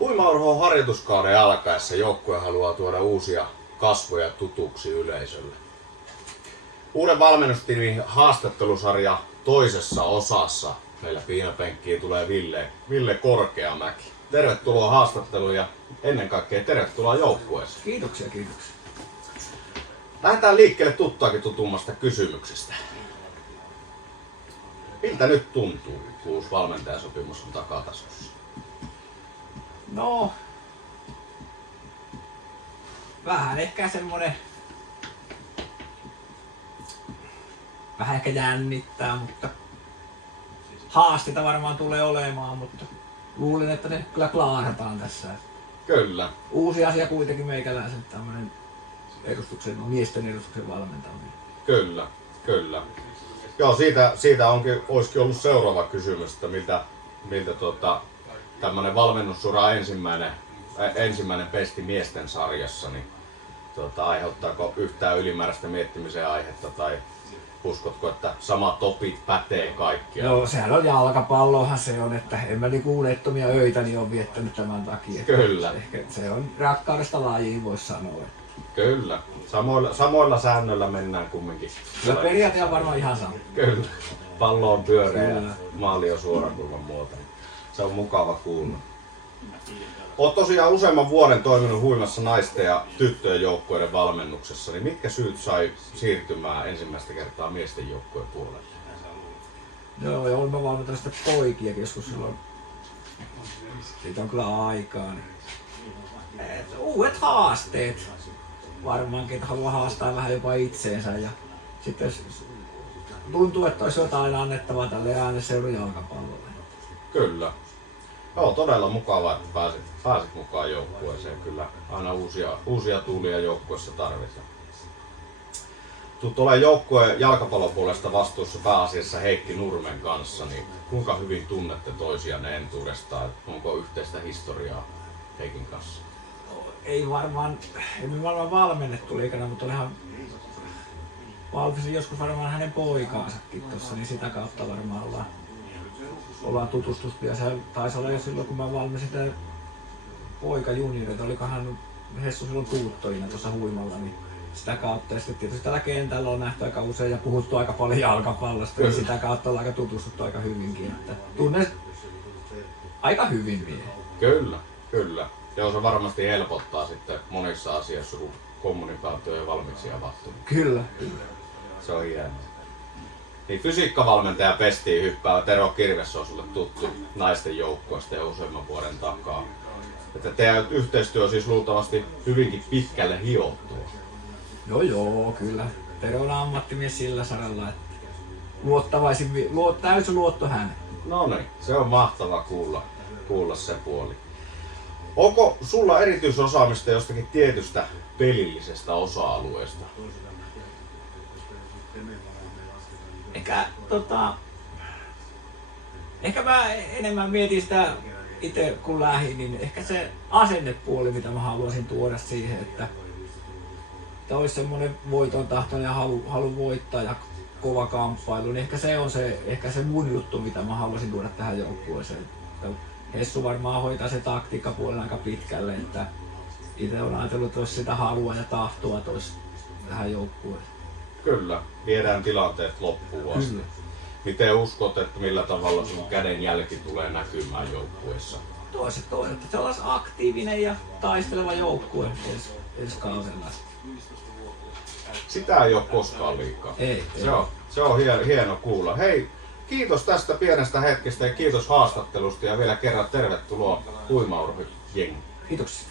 Huimaurheilun harjoituskauden alkaessa joukkue haluaa tuoda uusia kasvoja tutuksi yleisölle. Uuden valmennustiimin haastattelusarja toisessa osassa meillä piinapenkkiin tulee Ville Korkeamäki. Tervetuloa haastatteluun ja ennen kaikkea tervetuloa joukkueeseen. Kiitoksia. Lähdetään liikkeelle tuttaakin tutummasta kysymyksestä. Miltä nyt tuntuu, kun uusi valmentajasopimus on takataskussa? No, vähän ehkä semmonen, vähän ehkä jännittää, mutta haasteita varmaan tulee olemaan, mutta luulen, että ne kyllä klaarataan tässä. Kyllä. Uusi asia kuitenkin meikäläisen tämmönen miesten edustuksen valmentaminen. Kyllä. Joo, siitä olisikin ollut seuraava kysymys, että miltä tämmönen valmennussura ensimmäinen pesti miesten sarjassa, niin aiheuttaako yhtään ylimääräistä miettimisen aihetta tai uskotko, että samat opit pätee kaikkia? No sehän on jalkapallohan se on, että en mä niinku unettomia öitä niin on viettänyt tämän takia. Kyllä. Ehkä se on rakkaudesta lajiin voisi sanoa. Kyllä. Samoilla säännöillä mennään kumminkin. Kyllä periaate on varmaan ihan sama. Kyllä. Pallo on pyöreä ja maali on suorakulman muoto. Se on mukava kuulla. Olet tosiaan useamman vuoden toiminut huimassa naisten ja tyttöjen joukkueiden valmennuksessa, niin mitkä syyt sai siirtymään ensimmäistä kertaa miesten joukkueen puolelle? Joo, ja olen mä valmentanut sitä poikiakin joskus silloin. Siitä on kyllä aikaa. Uudet haasteet. Varmaankin, että haluaa haastaa vähän jopa itseensä. Ja sitten tuntuu, että olisi jotain annettavaa tälle ääneseudun jalkapallolle. Kyllä. Joo, todella mukavaa, että pääsit mukaan joukkueeseen. Kyllä aina uusia tuulia joukkueessa tarvitaan. Tulet olemaan joukkueen jalkapallon puolesta vastuussa pääasiassa Heikki Nurmen kanssa, niin kuinka hyvin tunnette toisianne entuudestaan? Onko yhteistä historiaa Heikin kanssa? Ei varmaan valmennettu liikana, mutta valmisin joskus varmaan hänen poikaansakin tuossa, niin sitä kautta varmaan ollaan tutustuttu. Ja se taisi olla jo silloin, kun mä valmisin sitä poika junioreita, olikohan Hessu silloin tuuttojina tuossa huimalla, niin sitä kautta. Ja sitten tietysti tällä kentällä on nähty aika usein ja puhuttu aika paljon jalkapallosta, niin sitä kautta ollaan aika tutustuttu aika hyvinkin. Että tunnen aika hyvin miehen. Kyllä. Joo, se varmasti helpottaa sitten monissa asioissa, kun kommunikaatio on valmiiksi avattu. Kyllä. Se on hienoa. Niin fysiikkavalmentaja pestiin hyppää Tero Kirves on sulle tuttu naisten joukkueesta jo useamman vuoden takaa. Että teidän yhteistyö on siis luultavasti hyvinkin pitkälle hiottua. Joo, kyllä. Tero on ammattimies sillä saralla, että täysin luotto hän. No niin, se on mahtava kuulla se puoli. Onko sulla erityisosaamista jostakin tietystä pelillisestä osa-alueesta? Ehkä mä enemmän mietin sitä itse kun lähdin, niin ehkä se asennepuoli, mitä mä haluaisin tuoda siihen, että olisi semmoinen voiton tahtoinen ja halu voittaa ja kova kamppailu, niin ehkä se mun juttu, mitä mä haluaisin tuoda tähän joukkueeseen. Hessu varmaan hoitaa se taktiikkapuolen aika pitkälle, että itse olen ajatellut, että olisi sitä halua ja tahtoa tähän joukkueeseen. Kyllä, viedään tilanteet loppuun asti. Miten uskot, että millä tavalla sun kädenjälki tulee näkymään joukkueessa? Toiset, että se olisi aktiivinen ja taisteleva joukkue ensi kaudella. Sitä ei ole koskaan liikaa. Ei. Se on hieno kuulla. Hei, kiitos tästä pienestä hetkestä ja kiitos haastattelusta ja vielä kerran tervetuloa huimaurheilujengiin. Kiitoksia.